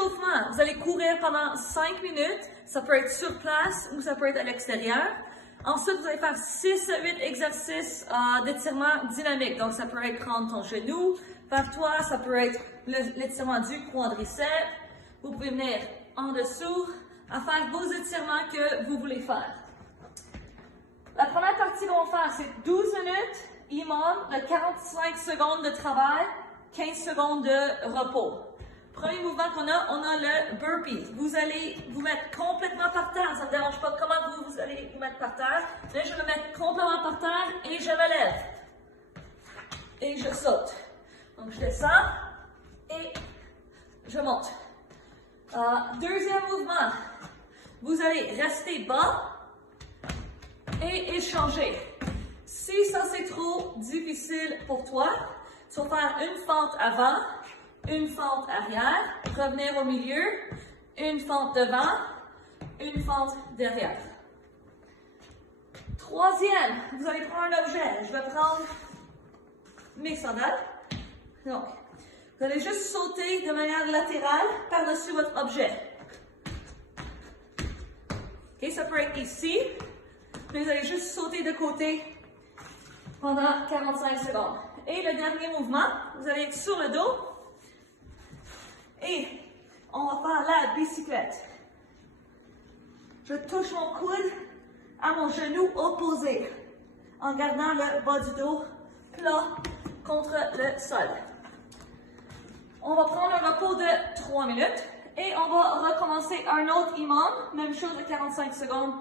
l'échauffement, vous allez courir pendant 5 minutes. Ça peut être sur place ou ça peut être à l'extérieur. Ensuite, vous allez faire 6 à 8 exercices d'étirement dynamique. Donc, ça peut être prendre ton genou vers toi, ça peut être l'étirement du quadriceps. Vous pouvez venir en dessous à faire vos étirements que vous voulez faire. La première partie qu'on va faire, c'est 12 minutes, imam, de 45 secondes de travail, 15 secondes de repos. Premier mouvement qu'on a, on a le burpee. Vous allez vous mettre complètement par terre. Ça ne me dérange pas comment vous allez vous mettre par terre. Là, je vais me mettre complètement par terre et je me lève. Et je saute. Donc, je descends et je monte. Deuxième mouvement. Vous allez rester bas et échanger. Si ça c'est trop difficile pour toi, tu vas faire une fente avant, une fente arrière, revenir au milieu, une fente devant, une fente derrière. Troisième, vous allez prendre un objet. Je vais prendre mes sandales. Donc, vous allez juste sauter de manière latérale par-dessus votre objet. Okay, ça peut être ici, mais vous allez juste sauter de côté pendant 45 secondes. Et le dernier mouvement, vous allez être sur le dos. Et on va faire la bicyclette. Je touche mon coude à mon genou opposé en gardant le bas du dos plat contre le sol. On va prendre un repos de 3 minutes et on va recommencer un autre imam. Même chose de 45 secondes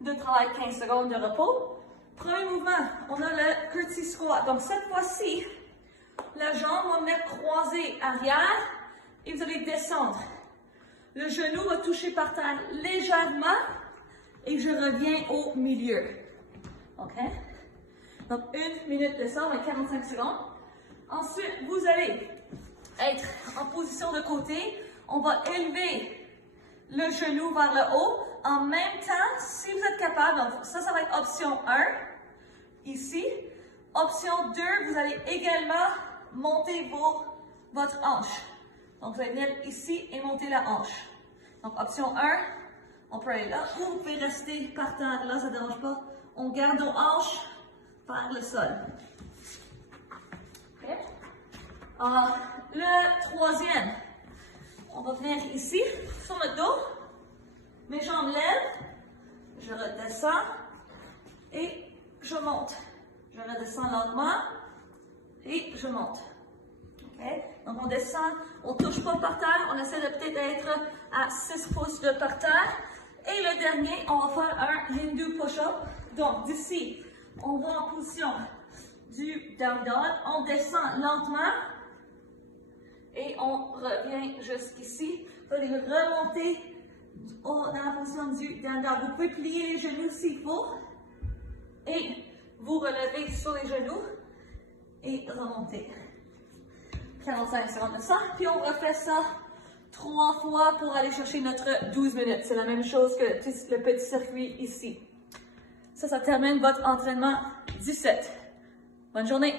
de travail, 15 secondes de repos. Premier mouvement, on a le curtsy squat. Donc cette fois-ci, la jambe va venir croiser arrière et vous allez descendre. Le genou va toucher par terre légèrement et je reviens au milieu. OK? Donc 1 minute de ça, on va 45 secondes. Ensuite, vous allez être en position de côté. On va élever le genou vers le haut. En même temps, si vous êtes capable, donc ça va être option 1, ici. Option 2, vous allez également monter votre hanche. Donc, vous allez venir ici et monter la hanche. Donc, option 1, on peut aller là, ou vous pouvez rester par terre. Là, ça ne dérange pas. On garde nos hanches vers le sol. Okay. Le troisième, on va venir ici, sur le dos. Mes jambes lèvent, je redescends et je monte. Je redescends lentement et je monte. Okay? Donc on descend, on ne touche pas par terre, on essaie de peut-être être à 6 pouces de par terre. Et le dernier, on va faire un Hindu push-up. Donc d'ici, on va en position du down dog, on descend lentement et on revient jusqu'ici. Vous allez remonter dans la position du down dog. Vous pouvez plier les genoux s'il faut et vous relevez sur les genoux et remonter. 45 secondes de ça, puis on refait ça 3 fois pour aller chercher notre 12 minutes. C'est la même chose que le petit circuit ici. Ça termine votre entraînement 17. Bonne journée!